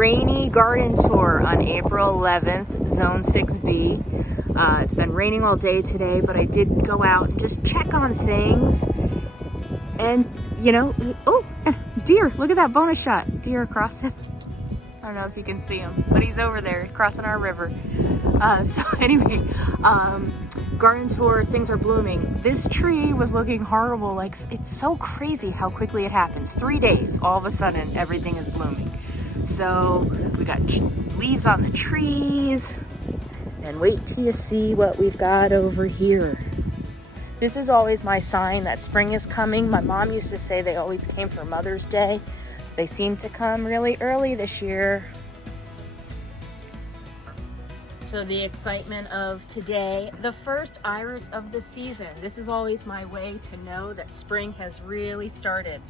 rainy garden tour on April 11th, Zone 6B. It's been raining all day today, but I did go out and just check on things. And, you know, oh, deer, look at that bonus shot. Deer crossing. I don't know if you can see him, but he's over there crossing our river. So anyway, garden tour, things are blooming. This tree was looking horrible. Like, it's so crazy how quickly it happens. 3 days, all of a sudden, everything is blooming. So we got leaves on the trees, and wait till you see what we've got over here. This is always my sign that spring is coming. My mom used to say they always came for Mother's Day. They seem to come really early this year. So the excitement of today, the first iris of the season. This is always my way to know that spring has really started.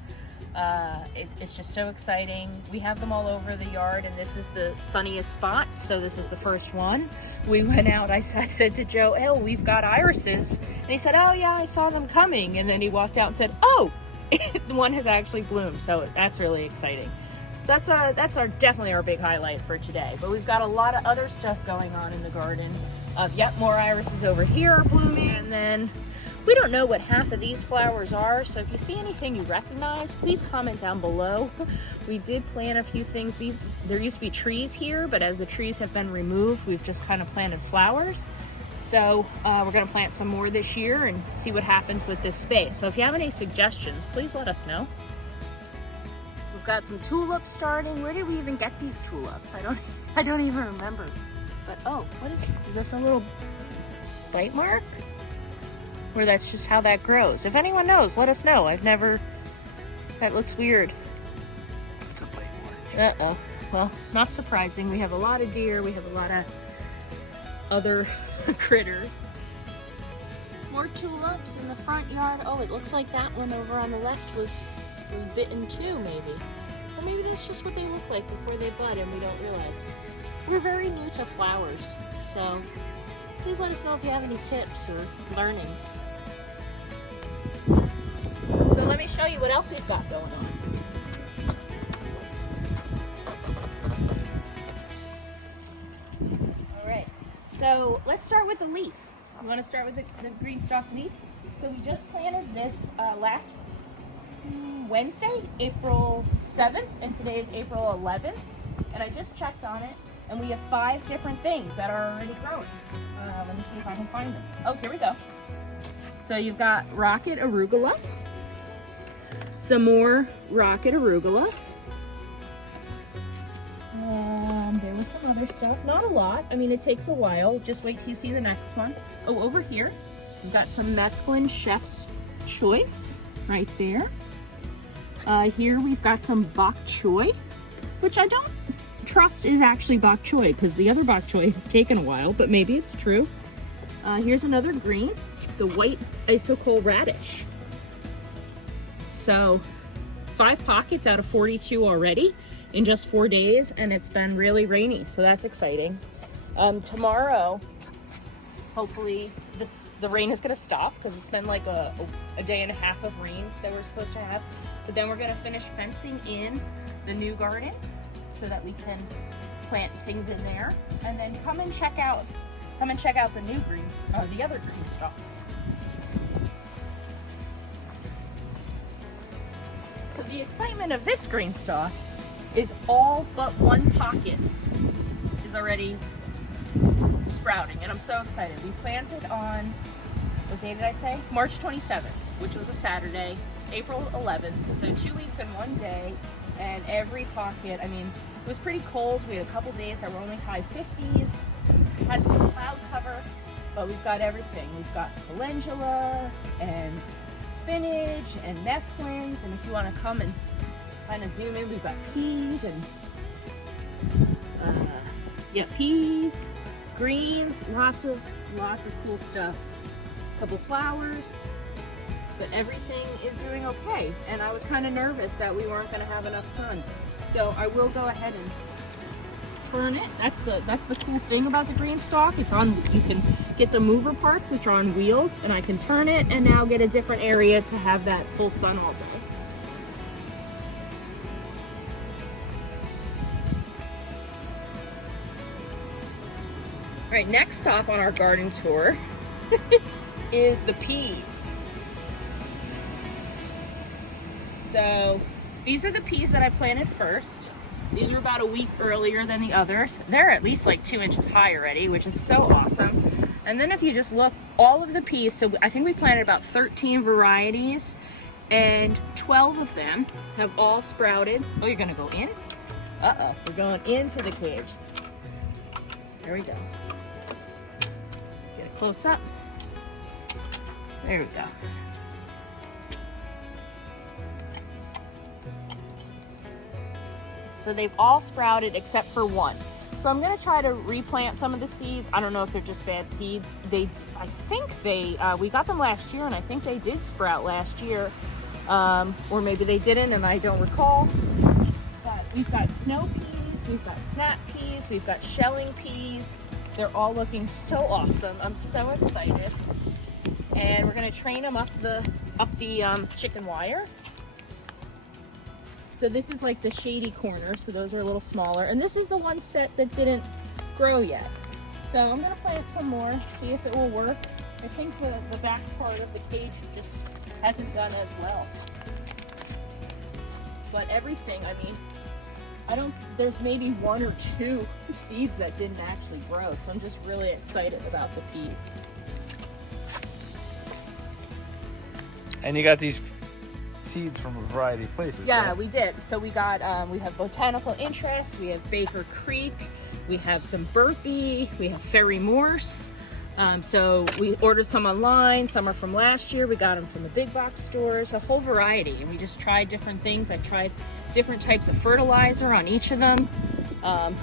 It's just so exciting. We have them all over the yard, and this is the sunniest spot, so this is the first one. We went out, I said to Joe, oh, we've got irises. And he said, oh yeah, I saw them coming. And then he walked out and said, oh, the one has actually bloomed, so that's really exciting. So that's definitely our big highlight for today. But we've got a lot of other stuff going on in the garden. Yep, more irises over here are blooming, and then we don't know what half of these flowers are, so if you see anything you recognize, please comment down below. We did plant a few things. There used to be trees here, but as the trees have been removed, we've just kind of planted flowers. So we're gonna plant some more this year and see what happens with this space. So if you have any suggestions, please let us know. We've got some tulips starting. Where did we even get these tulips? I don't even remember. But oh, what is this, a little bite mark? Or that's just how that grows. If anyone knows, let us know. That looks weird. It's a bite mark. Uh-oh. Well, not surprising. We have a lot of deer. We have a lot of other critters. More tulips in the front yard. Oh, it looks like that one over on the left was bitten too, maybe. Or maybe that's just what they look like before they bud and we don't realize. We're very new to flowers, so please let us know if you have any tips or learnings. So let me show you what else we've got going on. All right, so let's start with the leaf. You want to start with the green stalk leaf? So we just planted this last Wednesday, April 7th, and today is April 11th. And I just checked on it, and we have 5 different things that are already growing. Let me see if I can find them. Oh, here we go. So you've got rocket arugula, some more rocket arugula, and there was some other stuff. Not a lot. I mean, it takes a while. Just wait till you see the next one. Oh, over here, we've got some mesclun chef's choice right there. Here we've got some bok choy, which I don't trust is actually bok choy because the other bok choy has taken a while, but maybe it's true. Here's another green, the white isocol radish. So 5 pockets out of 42 already in just 4 days, and it's been really rainy, so that's exciting. Tomorrow, hopefully the rain is going to stop because it's been like a day and a half of rain that we're supposed to have. But then we're going to finish fencing in the new garden so that we can plant things in there, and then come and check out the new greens, the other green stalk. So the excitement of this green stalk is all but one pocket is already sprouting, and I'm so excited. We planted on, what day did I say? March 27th, which was a Saturday, April 11th, so 2 weeks and 1 day, and every pocket, I mean, it was pretty cold. We had a couple days that were only high 50s, had some cloud cover, but we've got everything. We've got calendula and spinach and mesclun, and if you want to come and kind of zoom in, we've got peas and peas, greens, lots of cool stuff. A couple flowers, but everything is doing okay. And I was kind of nervous that we weren't going to have enough sun, so I will go ahead and turn it. That's the cool thing about the green stalk. It's on. You can get the mover parts, which are on wheels, and I can turn it and now get a different area to have that full sun all day. All right, next stop on our garden tour is the peas. So these are the peas that I planted first. These are about a week earlier than the others. They're at least like 2 inches high already, which is so awesome. And then if you just look, all of the peas, so I think we planted about 13 varieties, and 12 of them have all sprouted. Oh, you're gonna go in? Uh-oh, we're going into the cage. There we go. Get a close up. There we go. So they've all sprouted except for one. So I'm gonna try to replant some of the seeds. I don't know if they're just bad seeds. I think we got them last year, and I think they did sprout last year. Or maybe they didn't and I don't recall. But we've got snow peas, we've got snap peas, we've got shelling peas. They're all looking so awesome. I'm so excited. And we're gonna train them up the chicken wire. So this is like the shady corner, so those are a little smaller. And this is the one set that didn't grow yet. So I'm gonna plant some more, see if it will work. I think the back part of the cage just hasn't done as well. But everything, I mean, there's maybe 1 or 2 seeds that didn't actually grow. So I'm just really excited about the peas. And you got these seeds from a variety of places. Yeah, right? we did. So we got, we have Botanical Interest, we have Baker Creek, we have some Burpee, we have Ferry Morse. So we ordered some online, some are from last year, we got them from the big box stores, a whole variety. And we just tried different things. I tried different types of fertilizer on each of them.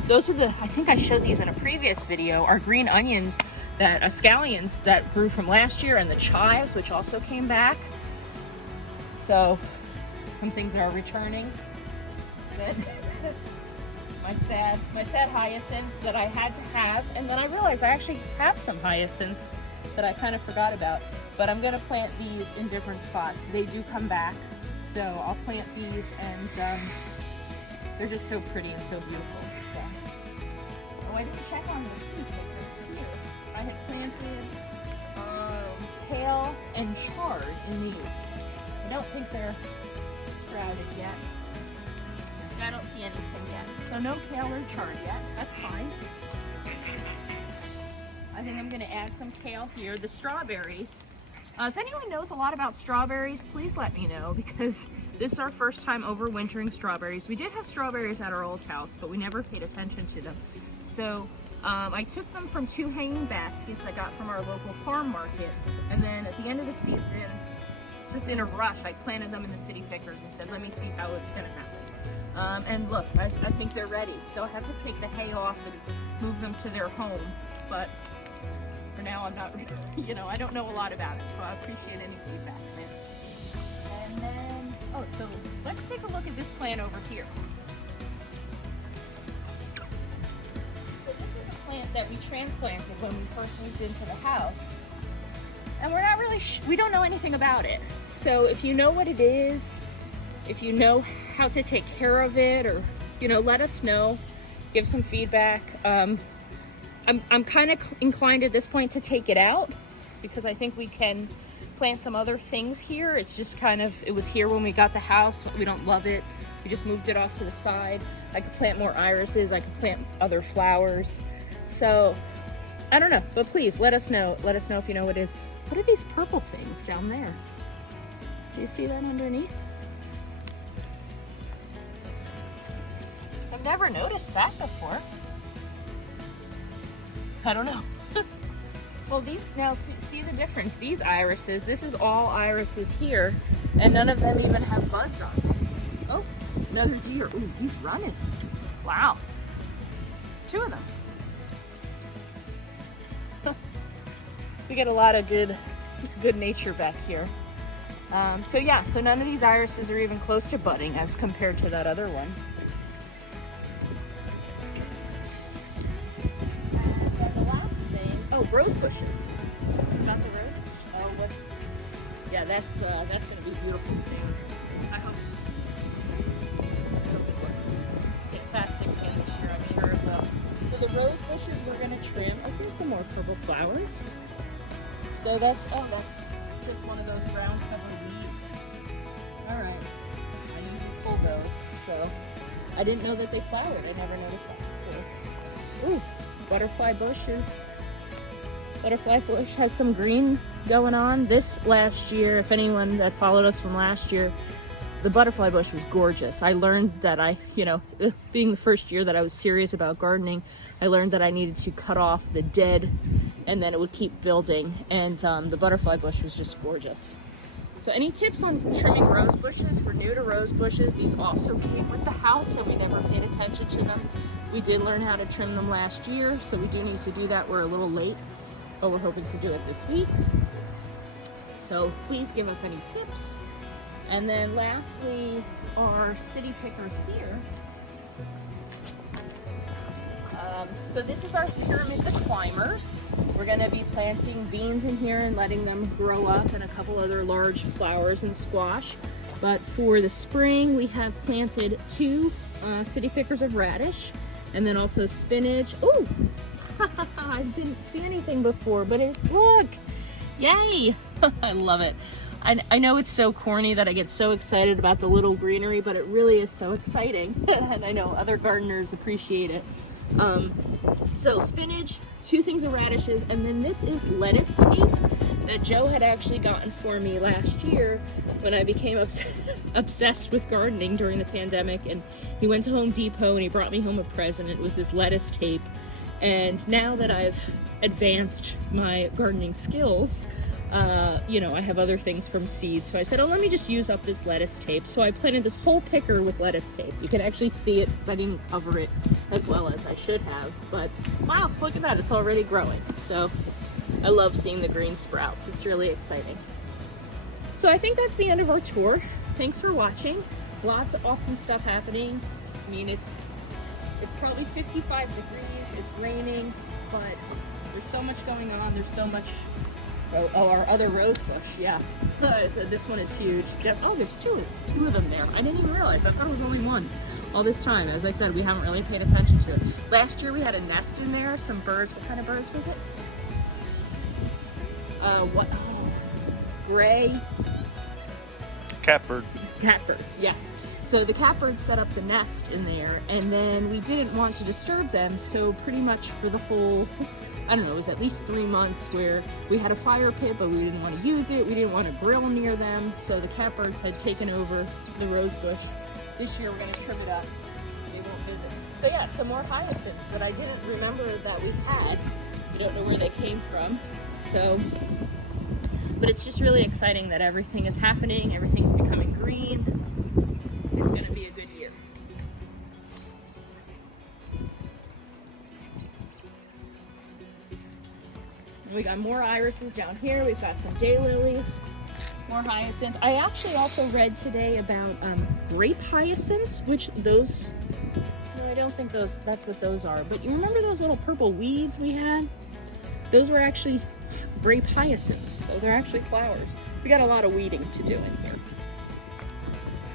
Those are I think I showed these in a previous video, our green onions, scallions that grew from last year, and the chives, which also came back. So some things are returning. my sad hyacinths that I had to have, and then I realized I actually have some hyacinths that I kind of forgot about. But I'm gonna plant these in different spots. They do come back, so I'll plant these, and they're just so pretty and so beautiful. So, oh, I didn't check on the seed pickers here. I had planted kale and chard in these. I don't think they're sprouted yet. I don't see anything yet. So no kale or chard yet. That's fine. I think I'm going to add some kale here. The strawberries. If anyone knows a lot about strawberries, please let me know, because this is our first time overwintering strawberries. We did have strawberries at our old house, but we never paid attention to them. So I took them from 2 hanging baskets I got from our local farm market. And then at the end of the season, just in a rush, I planted them in the city pickers and said, let me see how it's going to happen. And look, I think they're ready. So I have to take the hay off and move them to their home. But for now, I'm not, I don't know a lot about it, so I appreciate any feedback, man. And then, so let's take a look at this plant over here. So this is a plant that we transplanted when we first moved into the house. And we're not really, we don't know anything about it. So if you know what it is, if you know how to take care of it, or, let us know, give some feedback. I'm kind of inclined at this point to take it out, because I think we can plant some other things here. It's just it was here when we got the house. We don't love it. We just moved it off to the side. I could plant more irises. I could plant other flowers. So I don't know, but please let us know. Let us know if you know what it is. What are these purple things down there? Do you see that underneath? I've never noticed that before. I don't know. Well, these, now see the difference. These irises, this is all irises here, and none of them even have buds on them. Oh, another deer. Ooh, he's running. Wow. 2 of them. We get a lot of good nature back here. So yeah, so none of these irises are even close to budding as compared to that other one. And the last thing, rose bushes. Not the rose bush. Oh, what? Yeah, that's gonna be beautiful soon. I hope it looks fantastic in here. I'm sure it will. So the rose bush bushes we're gonna trim. Oh, here's the more purple flowers. So that's just one of those ground cover weeds. All right, I need to pull those. So I didn't know that they flowered. I never noticed that before. Ooh, butterfly bush has some green going on. This last year, if anyone that followed us from last year, the butterfly bush was gorgeous. I learned that being the first year that I was serious about gardening, I learned that I needed to cut off the dead and then it would keep building. And the butterfly bush was just gorgeous. So any tips on trimming rose bushes? We're new to rose bushes. These also came with the house, so we never paid attention to them. We did learn how to trim them last year, so we do need to do that. We're a little late, but we're hoping to do it this week. So please give us any tips. And then lastly, our city pickers here. So this is our pyramids of climbers. We're gonna be planting beans in here and letting them grow up, and a couple other large flowers and squash. But for the spring, we have planted 2 city pickers of radish, and then also spinach. Ooh, I didn't see anything before, but look, yay! I love it. I know it's so corny that I get so excited about the little greenery, but it really is so exciting. And I know other gardeners appreciate it. So spinach, 2 things of radishes, and then this is lettuce tape that Joe had actually gotten for me last year when I became obsessed with gardening during the pandemic. And he went to Home Depot and he brought me home a present. It was this lettuce tape. And now that I've advanced my gardening skills, I have other things from seeds. So I said, let me just use up this lettuce tape. So I planted this whole picker with lettuce tape. You can actually see it because I didn't cover it as well as I should have. But wow, look at that. It's already growing. So I love seeing the green sprouts. It's really exciting. So I think that's the end of our tour. Thanks for watching. Lots of awesome stuff happening. I mean, it's probably 55 degrees. It's raining, but there's so much going on. There's so much. Oh, our other rose bush, yeah. This one is huge. Oh, there's two of them there. I didn't even realize. I thought it was only one all this time. As I said, we haven't really paid attention to it. Last year we had a nest in there, some birds. What kind of birds was it? Gray. Catbird. Catbirds, yes. So the catbirds set up the nest in there, and then we didn't want to disturb them, so pretty much for the whole, I don't know, it was at least 3 months where we had a fire pit, but we didn't want to use it. We didn't want to grill near them, so the catbirds had taken over the rose bush. This year we're going to trim it up so they won't visit. So yeah, some more hyacinths that I didn't remember that we had. We don't know where they came from. So, but it's just really exciting that everything is happening. Everything's becoming green. It's going to be a good year. We got more irises down here. We've got some daylilies, more hyacinths. I actually also read today about grape hyacinths, which those, no, I don't think that's what those are. But you remember those little purple weeds we had? Those were actually grape hyacinths, so they're actually flowers. We got a lot of weeding to do in here.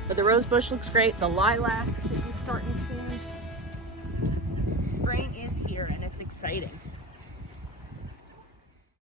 But the rose bush looks great. The lilac should be starting soon. Spring is here and it's exciting.